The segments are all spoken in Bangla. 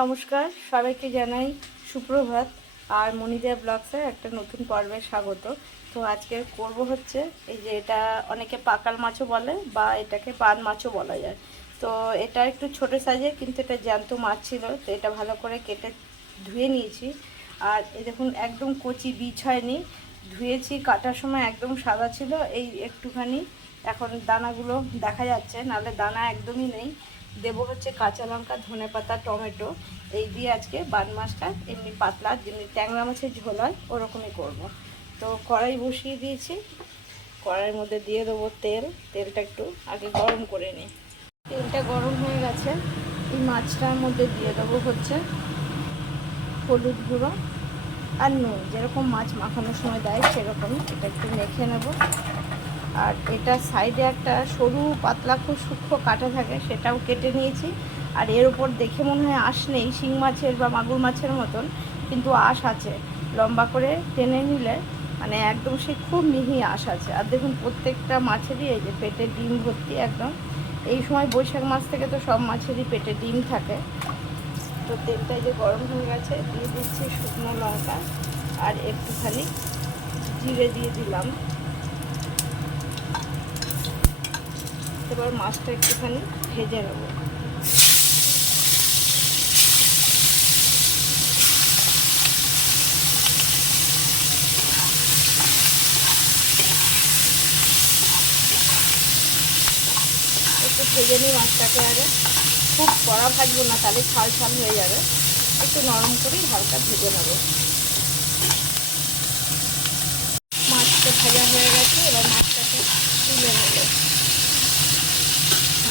নমস্কার, সবাইকে জানাই সুপ্রভাত আর মনিজা ব্লগসের একটা নতুন পর্বে স্বাগত। তো আজকে করব হচ্ছে এই যে এটা অনেকে পাকাল মাছও বলে বা এটাকে পান মাছও বলা যায়। তো এটা একটু ছোট সাইজে কিন্তু এটা জ্যান্ত মাছ ছিল, তো এটা ভালো করে কেটে ধুয়ে নিয়েছি। আর এই দেখুন একদম কচি বীজ হয়নি, ধুয়েছি, কাটার সময় একদম সাদা ছিল, এই একটুখানি এখন দানাগুলো দেখা যাচ্ছে, নাহলে দানা একদমই নেই। দেবো হচ্ছে কাঁচা লঙ্কা, ধনে পাতা, টমেটো। এই দিয়ে আজকে বান মাছটা, এমনি পাতলা, যেমনি ট্যাংরা মাছের ঝোল হয়, ওরকমই করব। তো কড়াই বসিয়ে দিয়েছি। কড়াইয়ের মধ্যে দিয়ে দেবো তেল। তেলটা একটু আগে গরম করে নিই। তেলটা গরম হয়ে গেছে। এই মাছটার মধ্যে দিয়ে দেবো হচ্ছে হলুদ গুঁড়ো আর নুন। যেরকম মাছ মাখানোর সময় দেয় সেরকমই এটা একটু মেখে নেব। আর এটা সাইডে একটা সরু, পাতলা, খুব সূক্ষ্ম কাটা থাকে, সেটাও কেটে নিয়েছি। আর এর উপর দেখে মনে হয় আঁশ নেই, শিং মাছের বা মাগুর মাছের মতন, কিন্তু আঁশ আছে। লম্বা করে টেনে নিলে মানে একদম সে খুব মিহি আঁশ আছে। আর দেখুন, প্রত্যেকটা মাছেরই এই যে পেটে ডিম ভর্তি একদম। এই সময় বৈশাখ মাছ থেকে তো সব মাছেরই পেটে ডিম থাকে। তো তেলটা যে গরম হয়ে গেছে, দিয়ে দিচ্ছি শুকনো লঙ্কা। আর একটুখানি জিরে দিয়ে দিলাম। এবার মাছটা একটুখানি ভেজে নেব। একটু ভেজে নিই মাছটাকে আগে। খুব কড়া ভাজবো না, তাহলে ছাল ছাল হয়ে যাবে। একটু নরম করেই হালকা ভেজে নেব। মাছটা ভাজা হয়ে গেছে, এবার মাছটাকে তুলে নেব।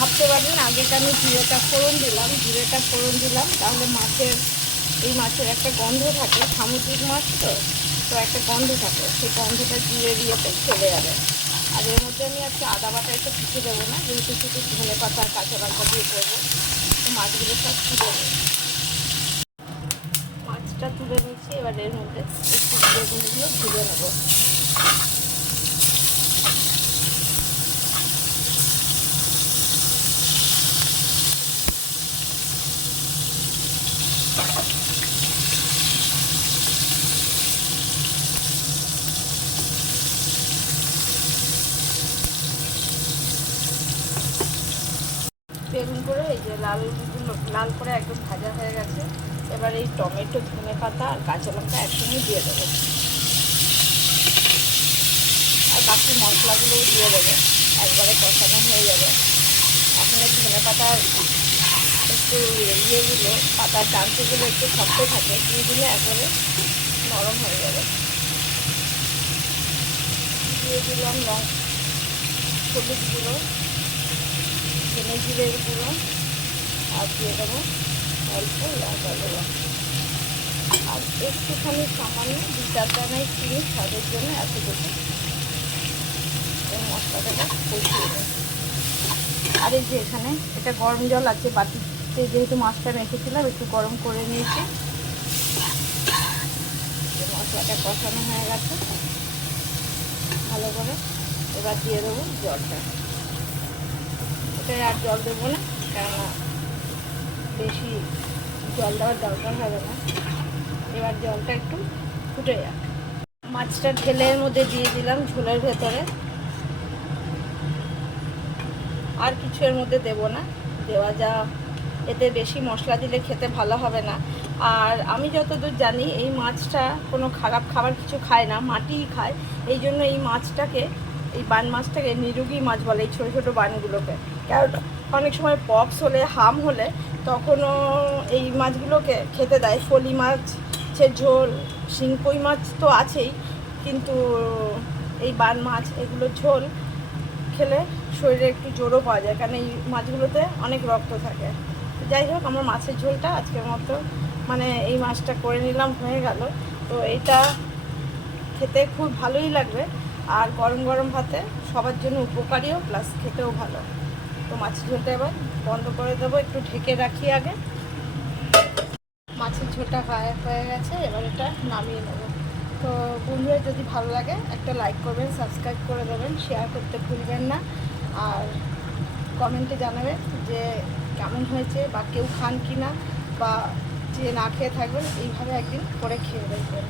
ভাবতে পারবেন আগেটা আমি জিরেটা ফোড়ন দিলাম, জিরেটা ফোড়ন দিলাম। তাহলে মাছের, এই মাছের একটা গন্ধ থাকে, সামুদ্রিক মাছ তো তো একটা গন্ধ থাকে। সেই গন্ধটা জিরে দিয়ে চলে যাবে। আর এর মধ্যে আমি আজকে আদা বাটা একটু কিছু দেবো না, যেহেতু শুধু ধনে পাতা আর কাঁচা লঙ্কা দিয়ে করব। তো মাছগুলো সব তুলে মাছটা তুলে নিচ্ছি, এবার এর মধ্যে একটু বেগুনগুলো ভেজে নেব। বেগুন করে এই যে লালগুলো লাল করে একদম ভাজা হয়ে গেছে। এবার এই টমেটো, ধনে পাতা আর কাঁচা লঙ্কা একসঙ্গে দিয়ে দেবো। আর বাকি মশলাগুলোও দিয়ে দেবো। একবারে কষানো হয়ে যাবে। এখন ধনে পাতার একটু ইয়েগুলো পাতার চামচগুলো একটু শক্ত থাকে দিয়ে দিলে একবারে নরম হয়ে যাবে দিয়ে দিলাম লঙ্কা হলুদ গুঁড়ো ধনে জিরের গুঁড়ো আর দিয়ে দেবো অল্প লঙ্কা গুঁড়ো আর একটুখানি সামান্য দু চার দানায় চিনি স্বাদের জন্য এতটুকু মশলাটাকে কষিয়ে দেবো আর এই যে এখানে এটা গরম জল আছে বাটিতে। যেহেতু মাছটা মেখেছিলাম, একটু গরম করে নিয়েছি। মশলাটা কষানো হয়ে গেছে। ভালো করে এবার দিয়ে দেবো জলটা। এটায় আর জল দেবো না, কেননা বেশি জল দেওয়ার দরকার হবে না। এবার জলটা একটু ফুটে যাক। মাছটা ঢেলের মধ্যে দিয়ে দিলাম ঝোলের ভেতরে। আর কিছু এর মধ্যে দেব না, দেওয়া যা এতে বেশি মশলা দিলে খেতে ভালো হবে না। আর আমি যতদূর জানি, এই মাছটা কোনো খারাপ খাবার কিছু খায় না, মাটিই খায়। এই জন্য এই মাছটাকে, এই বান মাছটাকে নিরোগী মাছ বলে, এই ছোটো ছোটো বানগুলোকে। কারণ অনেক সময় পক্স হলে, হাম হলে, তখনও এই মাছগুলোকে খেতে দেয়। ফলি মাছ ঝোল, শিংকই মাছ তো আছেই, কিন্তু এই বান মাছ, এগুলো ঝোল খেলে শরীরে একটু জোরও পাওয়া যায়। কারণ এই মাছগুলোতে অনেক রক্ত থাকে। যাই হোক, আমার মাছের ঝোলটা আজকের মতো মানে এই মাছটা করে নিলাম, হয়ে গেল। তো এটা খেতে খুব ভালোই লাগবে। আর গরম গরম ভাতে সবার জন্য উপকারীও, প্লাস খেতেও ভালো। তো মাছের ঝোলটা এবার বন্ধ করে দেবো, একটু ঢেকে রাখি আগে। মাছের ঝোলটা হয়ে হয়ে গেছে, এবার এটা নামিয়ে নেব। তো বন্ধুরা, যদি ভালো লাগে, একটা লাইক করবেন, সাবস্ক্রাইব করে দেবেন, শেয়ার করতে ভুলবেন না। আর কমেন্টে জানাবেন যে কেমন হয়েছে বা কেউ খান কি না বা যে না খেয়ে থাকবেন, এইভাবে একদিন করে খেয়ে দেখবেন।